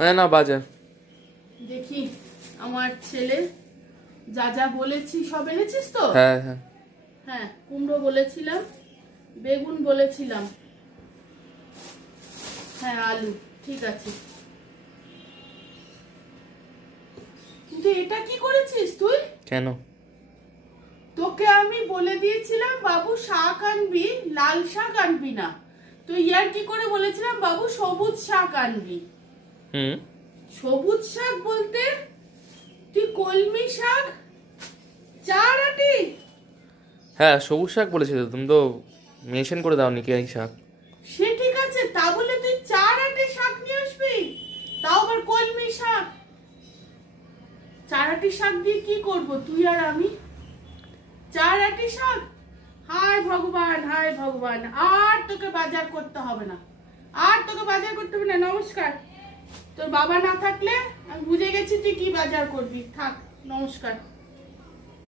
হ্যাঁ না বাজার দেখি আমার ছেলে যা যা বলেছি সব এনেছিস তো? হ্যাঁ হ্যাঁ হ্যাঁ, কুমড়ো বলেছিলাম, বেগুন বলেছিলাম, হ্যাঁ আলু, ঠিক আছে। কিন্তু এটা কি করেছিস তুই? কেন? তোকে আমি বলে দিয়েছিলাম বাবু শাক আনবি, লাল শাক আনবি না। তুই ইয়ার কি করে বলেছিলাম বাবু সবুজ শাক আনবি। সবুজ শাক বলতে তুই কলমি শাক, চার আটি। হ্যাঁ সবুজ শাক বলেছিল, তুমি তো মেনশন করে দাওনি কি এই শাক। সে ঠিক আছে, তা বলে তুই চার আটি শাক নিয়ে আসবি, তাও আবার কলমি শাক। চার আটি শাক দিয়ে কি করব তুই আর আমি? চার আটি শাক, হায় ভগবান হায় ভগবান। আর তোকে বাজার করতে হবে না, আর তোকে বাজার করতে হবে না। নমস্কার। তোর বাবা না থাকলে আমি বুঝে গেছি তুই কি বাজার করবি। থাক, নমস্কার।